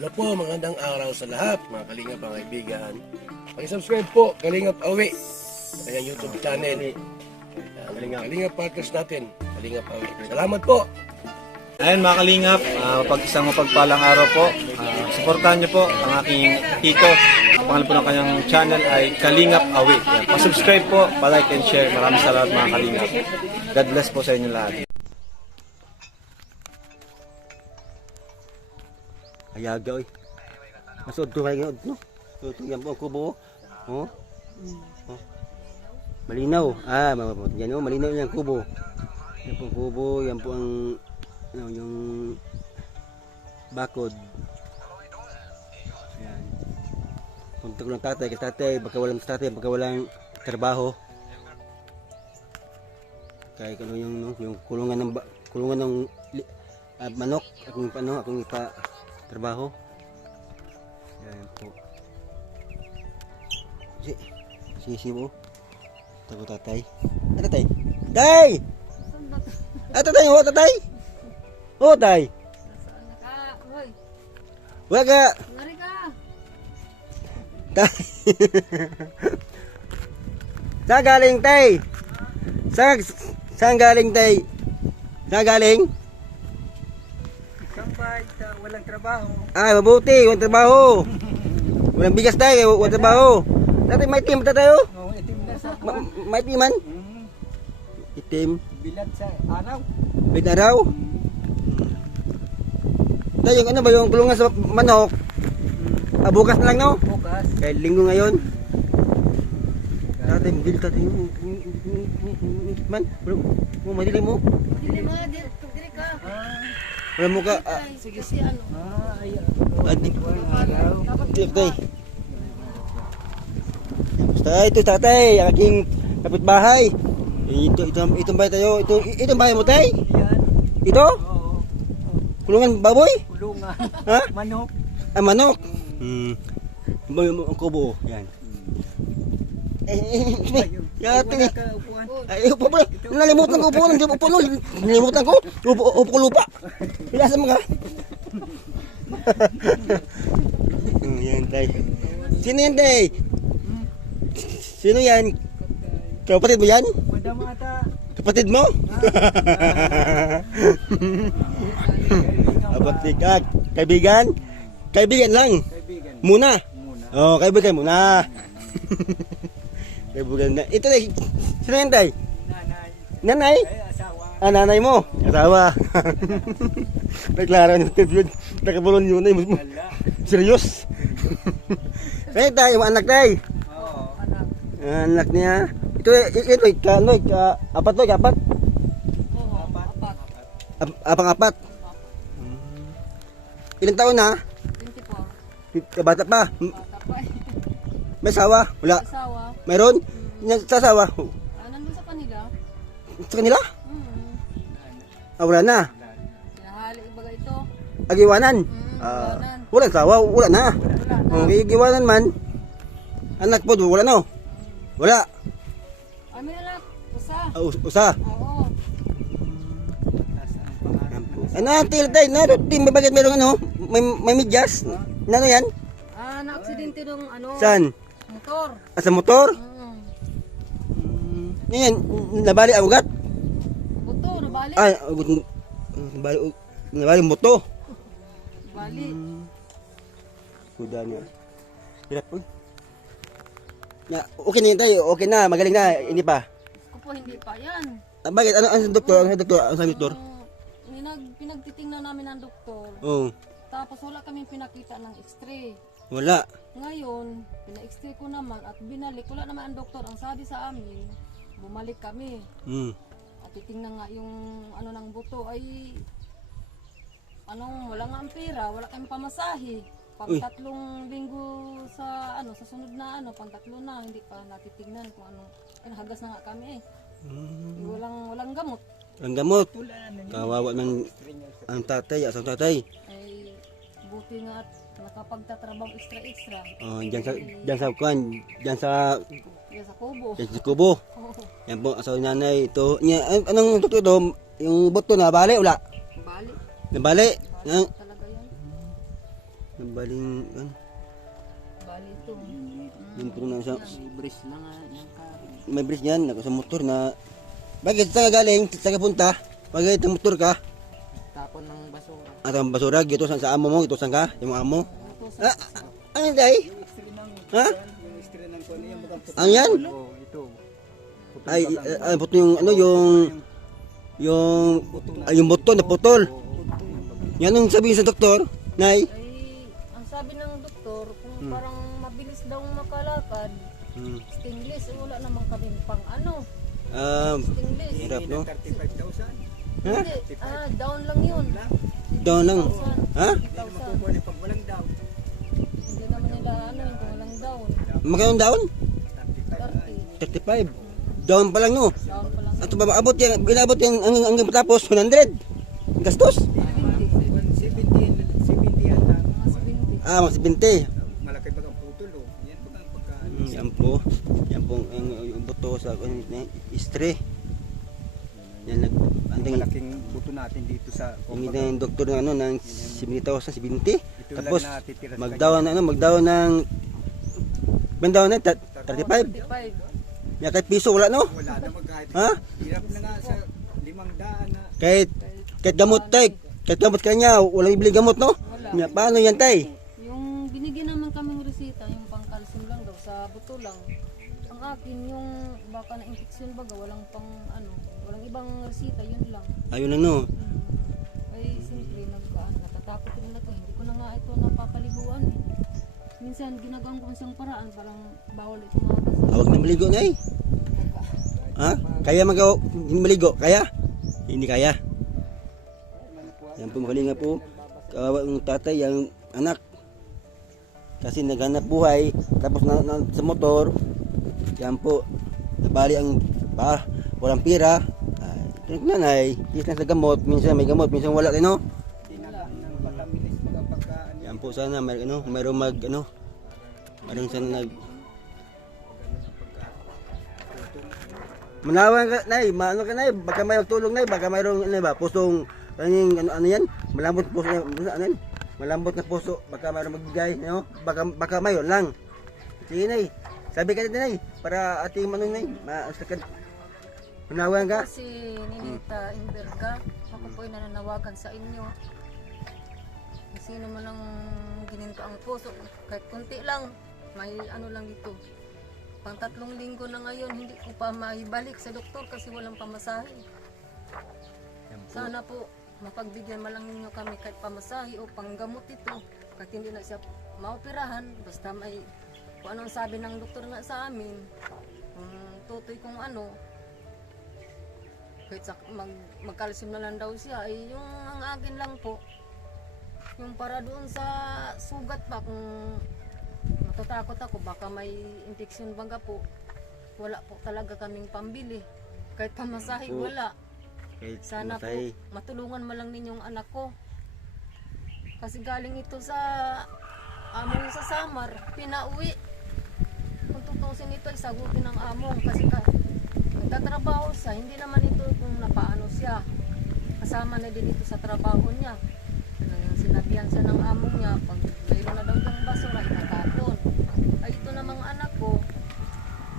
Hello po, magandang araw sa lahat, mga Kalingap, mga kaibigan. Pag-subscribe po, Kalingap Awi, sa kanyang YouTube channel. Kalingap Partners natin, Kalingap Awi. Salamat po! Ayun mga Kalingap, isang mapagpalang araw po. Suportahan niyo po ang aking tito. Ang pangalan po ng kanyang channel ay Kalingap Awi. Pa-subscribe po, pa-like and share. Maraming salamat mga Kalingap. God bless po sa inyo lahat. Ayaga oy. Masud to kayo no. To yan po ang kubo. Oh. Oh. Malinaw. Yan oh, malinaw yung kubo. Yan po ang kubo, yan po ang yung bakod. Yan. Punta ko ng tatay, baka walang trabaho. Kaya kung yung kulungan ng manok, akong ipa trabaho. Yan po. Sisi mo. Tago tatay. Tatay. Tay! Tatay, ho, tatay. Oh, tay. Nasaan na ka? Hoy, Wala ka. nari ka. Tay. Saan galing, tay? Saan galing, tay? Saan galing? Sampay sa walang trabaho. Ay, mabuti, walang trabaho. Walang bigas tayo, walang trabaho. Tatay, may team ba tayo? Oh, itim na sa May team man? Itim. bilad sa araw. Wait na raw. Tayo, yung ano ba yung kulungan sa manok? Bukas na lang, no? Bukas. Kaya linggo ngayon. Tatay, bil tatay yung man. Mo madilim mo. Dili mo, dili ka. Wala mo ka. Ay, sige si ano. Adik. Dapat Tay. Basta ito tatay, ang aking kapitbahay. Itong bahay tayo. Itong bahay mo tay? Yan. Ito? Oo. Kulungan baboy? Kulungan. Ha? Manok. Manok. Ang kubo. Yan. Yate. Wala ka upuan. Ay, upo pala. Nalimutan ko upo. Hindi upo nun. Nalimutan ko. Upo ko lupa. Ilasa mo ka. Yan tay. Sino yan tay? Sino yan? Kapatid mo yan? Madam ata. Kapatid mo? Kapatid ka. Kaibigan? Kaibigan lang. Kaibigan. Muna. Muna. Oh, kaibigan muna. Kaibigan na. Ito tay. Sino yan tay? Nanay. Nanay? Ay, asawa. Nanay mo. Asawa. Naklaro ng interview. Nakabulon yun na. Wala. Serious? Eh tay, yung anak tay. Oo. Anak niya. Ito apat to, apat. Oo, apat. Apang-apat. Ilang taon na? 24. Bata pa. Bata pa eh. May asawa? Wala. Asawa. Mayroon? Sa asawa? Nandun sa kanila. Sa kanila? Wala na. Sinahali ibaga ito. Agiwanan. Iwanan. Wala asawa, wala na. Wala na. Agiwanan man. Anak po, wala no? Wala. Ay, may anak. Usa. Usa. Oo. Ano til tay, tim bakit meron ano? May medyas. Ano yan? Na-aksidente nung ano. Saan? Motor. Sa motor? Mm. Yan, nabali ang ugat. Buto, nabali. Nabali moto. Bali. Kuda niya. Hirap po. Okay na yun tayo, okay na, magaling na, hindi pa. Ko po hindi pa yan. Bakit? Ano ang doktor? Ano sabi doktor? Pinagtitingnan namin ng doktor. Oo. Tapos wala kami pinakita ng x-ray. Wala. Ngayon, pina-x-ray ko naman at binalik. Wala naman ang doktor. Ang sabi sa amin, bumalik kami. At titingnan nga yung ano ng buto ay wala nga ang pera, wala kami pamasahe. Pag Uy. 3 linggo sa sa sunod na pag 3 na hindi pa natitingnan kung ano. Hagas na nga kami eh. Walang gamot. Ang gamot. Kawawa ng ang tatay, asang tatay. Ay buti nga at nakapagtatrabaho extra. Diyan sa kuan, diyan sa Kubo. diyan sa kubo. Oo. Yan po, asawa ni nanay. Ito, anong doktor do? Yung buto na bali, wala. Bali. Nabali. Bali talaga yan. Nabaling, ano, Bali ito. yung puno na sa, Bris na nga yan ka. may bridge niyan, nako sa motor na, bakit saan ka galing, saan ka punta, bakit ang motor ka, Tapon ng basura. at ang basura, ito sa amo mo, ito saan ka, yung amo, Ito sa ano day, ha, Yung istri ng kuno yung bagang puto. ang yan, Oo, ito. ay, puto yung, ano, yung buto na putol, yan ang sabihin sa doktor, nay, ay, ang sabi ng doktor, kung parang mabilis daw makalakad, stainless, wala naman kami pang ano, stainless. hirap no, 35,000. ha, Hindi, down lang yun. doon lang, ha, 1,000. Kukunin pag walang daw. Hindi naman nila ano, yung walang down. magkano down, 30. 35, down pa lang no, Down pa lang. at abot yan, inabot yung hanggang patapos 100 gastos, 70 yan lang. Mga 70. mas 20, Malaki bagang putol oh. Yan bagang pagka. yan po yung buto sa istre, yan nag, andang Malaking buto natin dito sa yung yung doktor ng ano ng 70,000, 70, Ito tapos lang natitira sa magdawan ng bendawan na 35, 35. ya kahit piso wala no, wala na magkahit. ha, Hirap na nga sa 500 na. kahit gamot tay, kahit gamot kanya walang ibili gamot no, ya, paano yan tay, Yung binigyan naman kaming resita, yung pang-calcium lang daw, sa buto lang. Ang akin, yung baka na infection baga, walang pang ano, walang ibang resita, yun lang. ayun na no, Ay, simple, natatakot rin na to. Hindi ko na nga ito napapaliguan eh. Minsan, ginagawa ko isang paraan, parang bawal ito mga basa. awag na maligo na ha, kaya maligo, kaya, hindi kaya, yan po makalinga po, kawawa ng tatay, yung anak, kasi naghanap buhay, tapos sa motor, yan po, nabali ang walang pira, nanay, is lang sa gamot, minsan may gamot, minsan wala rin, no? Dinagaan ng patamilis mga pagka. Yan po sana, mayroong mayroong sana Manawan ka, nay, maano ka, nay, baka may tulong, nay, baka mayroong, ano ba, pusong, ano yan, malambot puso, ano yan, malambot na puso, baka mayroong magbigay, no? Baka mayroon lang. Sige, nay, sabi ka na, nay, para ating manong, nay, manawan ka. Si Ninita Inverga, ako po ay nananawagan sa inyo. Sino man ang gininto ang puso, kahit kunti lang, may ano lang dito. Pang 3 linggo na ngayon, hindi ko pa maibalik sa doktor kasi walang pamasahe. Sana po, mapagbigyan man lang ninyo kami kahit pamasahe o panggamot ito. Kahit hindi na siya maoperahan, basta may kung anong sabi ng doktor nga sa amin, kung tutoy kung ano, kahit mag-calcium na lang daw siya, ay yung ang akin lang po, yung para doon sa sugat pa, kung matatakot ako, baka may infection baga po, wala po talaga kaming pambili. Kahit pamasahe, wala. Sana po, matulungan mo lang ninyong anak ko. Kasi galing ito sa among sa Samar, pinauwi. Kung tutusin ito, isagutin ng among. Kasi nagtatrabaho siya, hindi naman ito kung napaano siya. Kasama na din ito sa trabaho niya. Sinabihan siya ng among niya, pag mayroon na daw yung basura, itatapon. Ay ito na mga anak ko,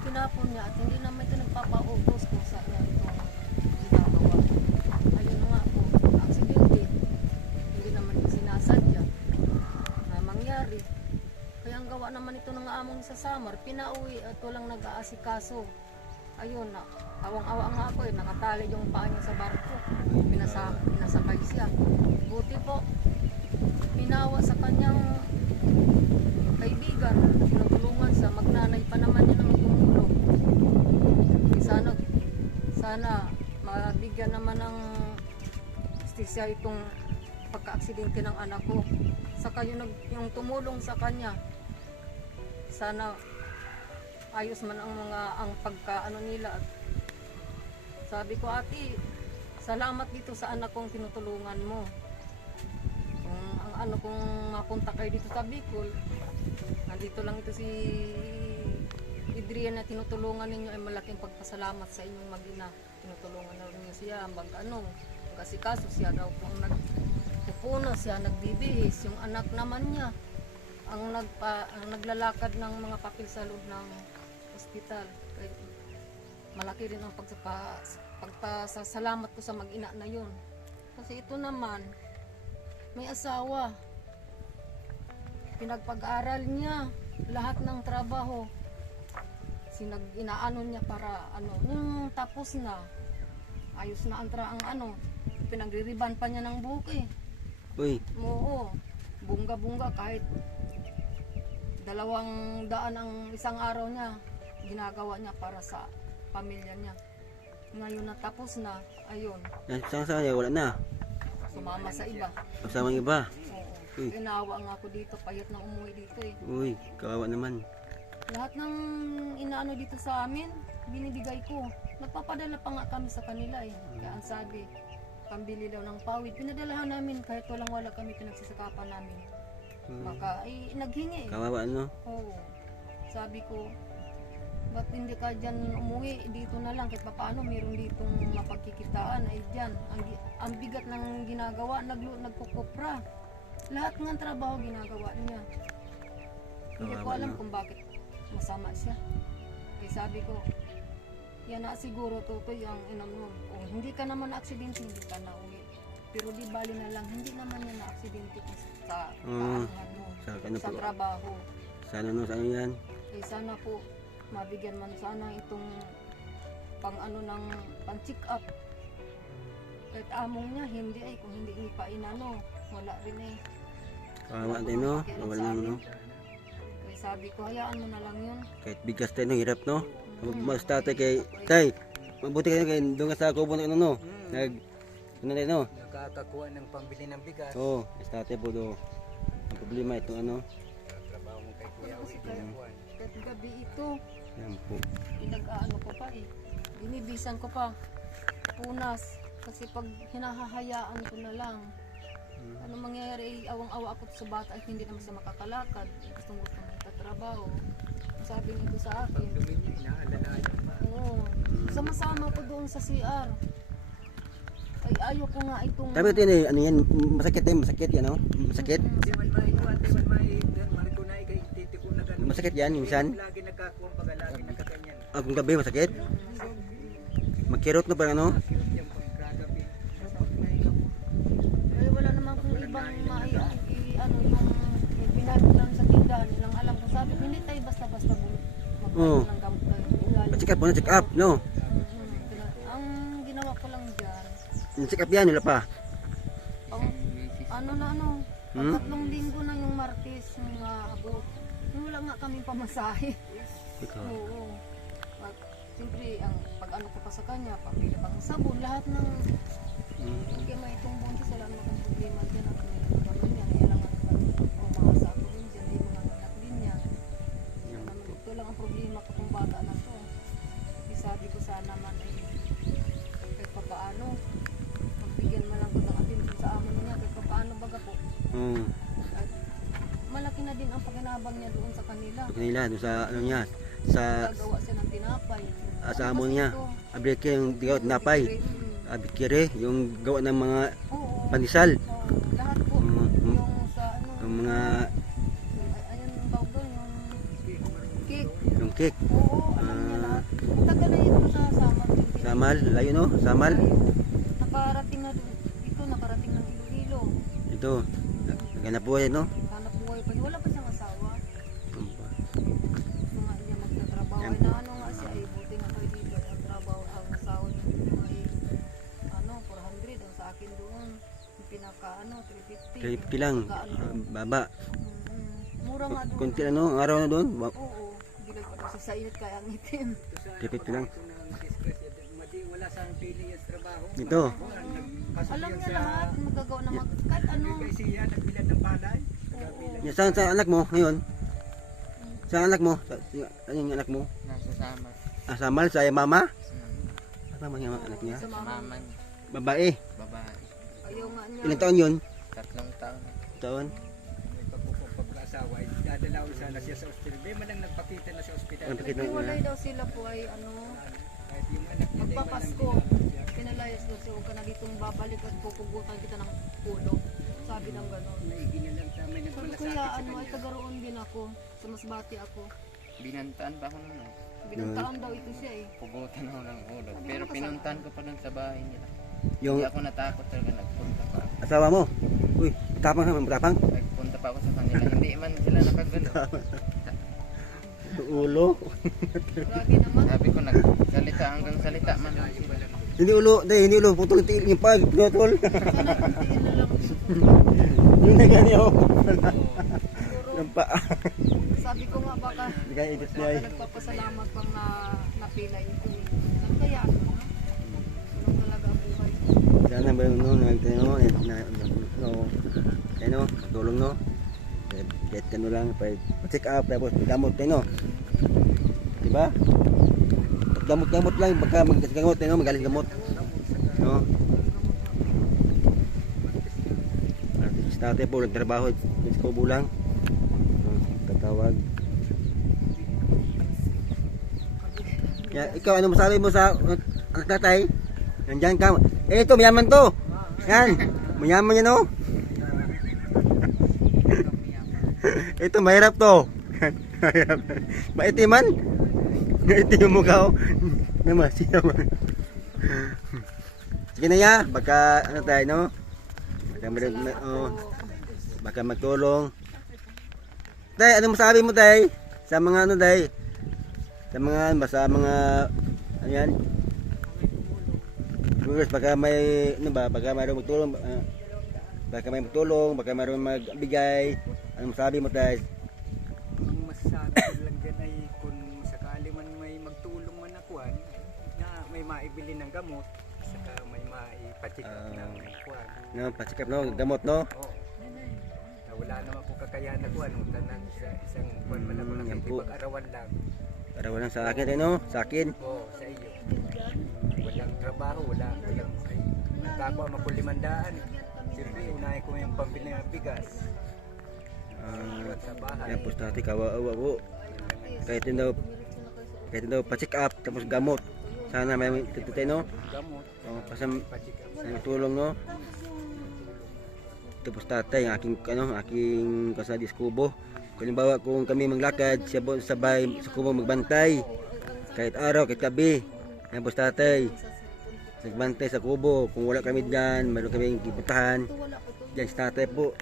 tinapon niya at hindi naman ito nagpapaubos kung saan niya ito ginagawa. Ayun nga po, aksidente, hindi naman ito sinasadya na mangyari. Kaya ang gawa naman ito ng among sa Samar, pinauwi at walang nag-aasikaso. Ayun na, awang-awa nga ako eh, nakatali yung paa niya sa barko, pinasakay siya. Buti po, pinawa sa kanyang kaibigan, tinutulungan siya, magnanay pa naman niya ng tumulong. Sana mabigyan naman ng justisya itong pagka-aksidente ng anak ko. Saka yung tumulong sa kanya, sana ayos man ang pagkaano nila. Sabi ko, ate, salamat dito sa anak kong tinutulungan mo. Kung mapunta kayo dito sa Bicol, nandito lang ito si Adrian na tinutulungan ninyo, ay malaking pagpasalamat sa inyong mag-ina. Tinutulungan na ninyo siya, kasi kaso siya daw po ang puno siya nagbibihis, yung anak naman niya ang naglalakad ng mga papel sa loob ng ospital. Kaya malaki rin ang pagpasalamat ko sa mag-ina na yun. Kasi ito naman, may asawa. Pinagpag-aral niya lahat ng trabaho. Inaano niya para nung tapos na, ayos na ang pinagre-riban pa niya ng buhok eh. Uy, Oo, bunga-bunga kahit 200 ang isang araw niya, ginagawa niya para sa pamilya niya. Ngayon na tapos na, ayun, saan niya? Wala na. sumama sa iba. Kasama ng iba. Oo. Uy. Inawa nga ako dito, payat na umuwi dito eh. Uy, kawawa naman. Lahat ng inaano dito sa amin, binibigay ko. Nagpapadala pa nga kami sa kanila eh. Kaya ang sabi, pambili daw ng pawid. Pinadalahan namin kahit wala kami pinagsasakapan namin. Baka ay naghingi. Kawawa ano? Oo. Sabi ko, ba't hindi ka dyan umuwi? Dito na lang kahit paano meron ditong mapagkikitaan ay dyan. Ang bigat ng ginagawa, nagkukupra. Lahat ng trabaho ginagawa niya. Hindi ko alam kung bakit masama siya. Kaya sabi ko, yan na siguro tutoy ang inam mo. Kung hindi ka naman na-aksidente, hindi ka na uwi. Pero di bali na lang, hindi naman yan na-aksidente sa kaanuhan mo, sa trabaho. Sana no, saan yan? Eh sana po, mabigyan man sana itong ng pan-check up. Kahit among niya, hindi ay, kung hindi pa inano, wala rin eh. Kawawa tayo no? Wala lang no? Kaya sabi ko, hayaan mo na lang yun. Kahit bigas tayo no, hirap no? Mas tatay kay, tay, mabuti kayo kay doon ka sa kubo ng no? Ano tayo no? Nakakakuha ng pambili ng bigas. Oo, mas tatay po do. Ang problema itong ano? Trabaho mo kay Kuya Uy. Kahit gabi ito, Yan po. pinag-aano ko pa eh. Binibisan ko pa. Punas. Kasi pag hinahahayaan ko na lang, ano mangyayari, awang-awa ako sa bata at hindi naman siya makakalakad. Gusto magtatrabaho. Sabi nito sa akin. Dumi niya, inaalalayan pa. Oo. Sama-sama ko doon sa CR. Ay ayaw ko nga itong... Sabi natin eh, ano yan, masakit eh, masakit yan no? Masakit? Di man maiwan, di man marikunay kay titi ko na ganun. Masakit yan, minsan? Lagi nagkakuha pag lagi nakaganyan. Kung gabi masakit? Magkirot na ba ano? Yung pagkagabi. Ay wala naman kung ibang yung binago lang sa tindahan nilang alam ko. Sabi, hindi tayo basta-basta Oo. magbayad ng gamot tayo. Check up po na, check up, no? Ang ginawa ko lang dyan, Check up yan, wala pa. pang, pang 3 linggo na yung Martes, yung abot. Yung wala nga kaming pamasahe. Ikaw. Oo. At siyempre, ang pag-ano ko pa sa kanya, pamilya pang sabon, lahat ng kaya may itong buntis, wala naman kang problema dyan at may naman niya, kaya lang ang mga sako rin dyan, may mga anak din niya. Ito lang ang problema ko kung bata na to. Kasi sabi ko sana man ay kahit pa paano, magbigyan man lang ko ng atensyon sa amo niya, kahit pa paano baga po. At malaki na din ang paginabang niya doon sa kanila. Sa kanila, doon sa ano niya, sa Gagawa siya ng tinapay. amo niya. Abreke yung gawat napay. Abikire, yung gawa ng mga Oo. panisal. Lahat po. Mm. Yung sa Yung mga, ayun yung tawag doon, yung cake. yung cake. Oo, alam niya lahat. Tagal na ito sa Samal. Samal, layo no? Samal. Nakarating na doon. Ito, nakarating ng Iloilo. Ito, naghanap buhay no? Hanap buhay pa. Wala pa siyang asawa. Gusto nga niya magtatrabaho. Yan. Ay, na ano nga siya, ay buti nga kayo dito. Ang trabaho, ang asawa niya dito ay 400. Ang sa akin doon, yung pinaka 350. 350 lang, baba. Mura nga doon. Kunti ano, ang araw na doon, Oo. Bilag pa kasi sa init kaya ang itim. 350 lang. Wala sa pili yung trabaho. Ito, Alam niya lahat, magagawa na kahit ano. Kay siya, nagbilad ng palay. yan, saan sa anak mo ngayon? Sa anak mo? Ano yung anak mo? Nasa sama. Samal, sa mama? Mama niya, anak niya? Sa mama. Maman, Babae. babae. Ayaw nga niya. Ilang taon yun? 3 taon. Taon? May pagkakasawa, dadalawin sana siya sa ospital. Di man lang nagpakita na sa ospital. Ang pakita Naghiwalay niya. daw sila po ay Kahit yung anak niya, di man lang magpapasko. Pinalayas daw siya, huwag ka na ditong babalik at pupugutan kita ng pulo. sabi ng gano'n. Naigi na lang sa may Sabi ko, nagmalasakit ya, sa ano, ay kanya. tagaroon din ako. Sa Masbate ako. Binantaan pa ako nun. Binantaan daw ito siya eh. Pugutan ako ng ulo. Pero pinuntahan ko pa dun sa bahay nila. Yung Hindi ako natakot talaga. Nagpunta pa. asawa mo. Uy, tapang naman, tapang. Nagpunta pa ako sa kanila. Hindi man sila nakagano. Ulo. Grabe naman. Sabi ko nagsalita hanggang salita man lang sila. Hindi ulo, hindi ulo. Putol yung pag, pinutol. Sana kuntiin na lang. Yung naganyo. Yung pa. Sabi ko nga baka Hindi ka edit niya baka eh. nagpapasalamat pang napila ito eh. Ang kaya ano na? Anong talaga ang buhay? Sana ba yung nagtayo ano, tulong no. Get ka no lang, pa-check up, tapos gamot tayo no. Diba? Gamot lang, baka maggamot tayo no, magaling gamot. No? Sa tate po, nagtrabaho, sa kubo lang. Tatawag. Ikaw, ano masabi mo sa anak tatay? Nandyan ka. Eh, ito, mayaman to. Yan, mayaman yan, no? Ito, mahirap to. Maitiman? Maitim yung mukha, oh. Naman, siya man. Sige na ya, baka, ano tayo, no? Baka magtulong. Tay, ano masabi mo, tay? Sa mga, ano, tay? Sa mga, ayan. Baka may, ano ba, baka mayroong magtulong, baka mayroong magbigay. Ano masabi mo, tay? Ang masasabi ko lang dyan ay kung sakali man may magtulong man akuan na may maibili ng gamot saka may maipacheck up ng kuan. No, pasikap, no? Gamot, no? Oo. Na wala naman po kakayahan na kuan tanan sa isang kuan man ako yan po. nakikipag-arawan lang. Para walang sa akin, no? Sa akin. Oo, sa iyo. Walang trabaho, walang ay nagkakawa makulimandaan. Siyempre, unahin ko yung pambili ng bigas. Sa bahay. Yan po sa atin, kawawa po. Kahit yun daw, pa-check up, tapos gamot. Sana may tututay, no? Gamot, Pasam, pacheck up. may tulong, no? Tapos tatay, aking kasadis kubo. Kung halimbawa kung kami maglakad, siya po sabay sa kubo magbantay. Kahit araw, kahit gabi. Yan po tatay. Nagbantay sa kubo. Kung wala kami dyan, mayroon kami kipuntahan. Diyan si tatay po.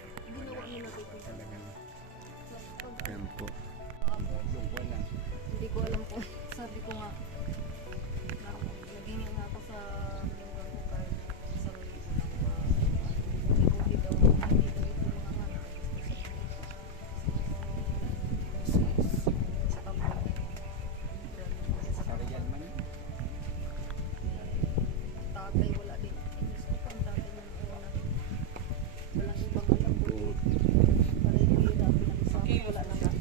Yan po. Hindi ko alam po. Sabi ko nga, naging nga ako sa linggo ko kahit isang hindi daw, hindi daw ito mga nga. Sa kampanya. Sa Sariyan man. tatay wala din. Gusto ko ang tatay ng una. Walang ibang alam po. Wala yung hirap. Wala na nga.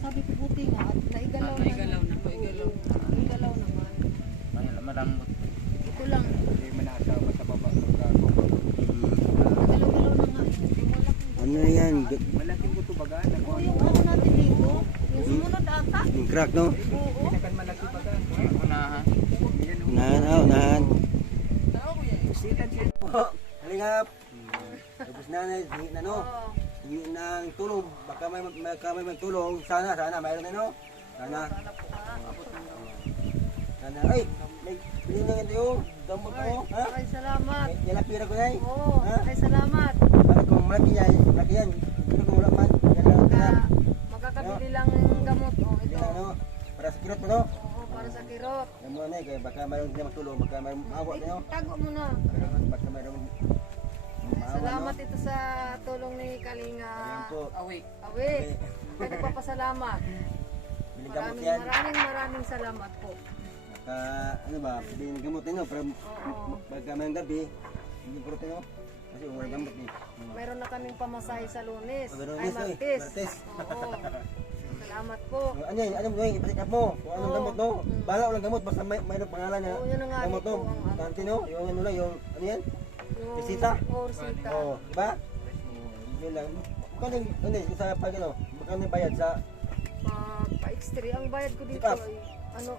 Sabi ko buti nga at naigalaw na. Naigalaw naman. Malambot. Ito lang. Hindi man naasawa sa baba pagkako. Galaw-galaw na nga. Yung malaking Ano yan? Malaking buto baga na Oo, yung ano natin dito. Yung sumunod ata. Yung crack, no? Oo. pinakan malaki baga. Unahan. Yan o. Unahan, unahan. Sitan siya. Halingap. Tapos nanay, hingi na, no? Oo. Hingi ng tulong. Baka may magtulong. Sana, mayroon na, no? Sana. Sana. Ay, may pili na ito yung damot ko. Ha? Ay, salamat. Yan ang pira ko na, Oo. Ha? Ay, salamat. Para kung malaki yan. Pero kung wala man, yan lang ang pira. Magkakabili lang ng gamot. Oh, Hindi ito. na, no? Para sa kirot mo, no? Oo, para sa kirot. Yan mo na, kaya baka mayroon din magtulong. Baka mayroon maawa na, no? Tago mo na. Baka mayroon maawa, Salamat no? ito sa tulong ni Kalinga. Ayan po. Awi. Okay. Kaya nagpapasalamat. Biling gamot yan. Maraming salamat po. Baka, ano ba, biling gamot no? Pero Oo. pagka mayroong gabi, hindi ko rin, no? Kasi walang gamot, eh. Mayroon na kaming pamasahe sa Lunes. Oh, Lunes, Ay, eh. Martes. Martes. Oo. Salamat po. Ano yan, ano mo, ipasikap mo, kung anong Oo. gamot, no? Bahala walang gamot, basta mayroong pangalan na Oo, yun ang nga gamot, no? po ang ano. Kanti, no? Yung ano lang, yung, ano yan? Yung Resita? Oo, resita. Oo, diba? Yun lang. Magkano yung, ano yung sa pag, ano, magkano yung bayad sa, Pa-extra. Ang bayad ko dito Sikap.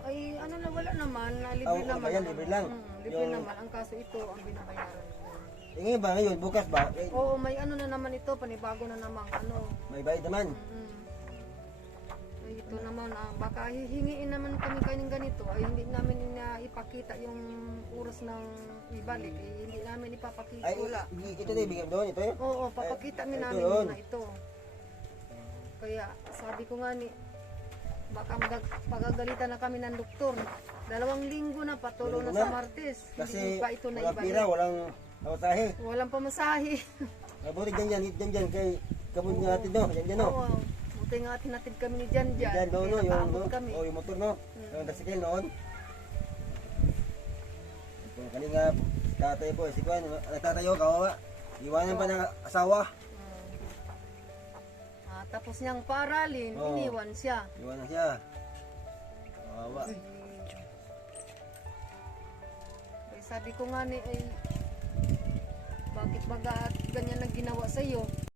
ay ano na wala naman, na libre Ah, naman. bayan, libre lang. Libre Yung- naman. Ang kaso ito ang binabayaran ko. ngayon ba? Ngayon, bukas ba? Oo, may ano na naman ito, panibago na naman ano. May bayad naman. Ay, ito naman, baka hihingiin naman kami kanyang ganito, ay hindi namin na ipakita yung oras ng ibalik, hindi namin ipapakita. Ay, Wala. ito na ibigay mo doon, ito. Oo, papakita Ay, namin ito yun. muna ito. Kaya sabi ko nga ni, baka pagagalitan na kami ng doktor. 2 linggo na, patuloy na sa Martes. Kasi Hindi pa ito na walang pira, ibalik. walang pamasahe. Walang pamasahe. Mabuti dyan, kay kabun nga natin, no? Yan, no? Oo, buti nga tinatid kami ni Jan Jan. Yan, no, Kaya no, yung, nakaabot no? kami. Oh, yung motor, no? Yung tricycle noon. Ito, kalinga, tatay po, si Juan, nagtatayo, kawawa. Iwanan pa ng asawa. Tapos niyang paaralin, Oo. iniwan siya. Iwanan siya. Kawawa. Sabi ko nga ni, ay, bakit baga ganyan ang ginawa sa iyo?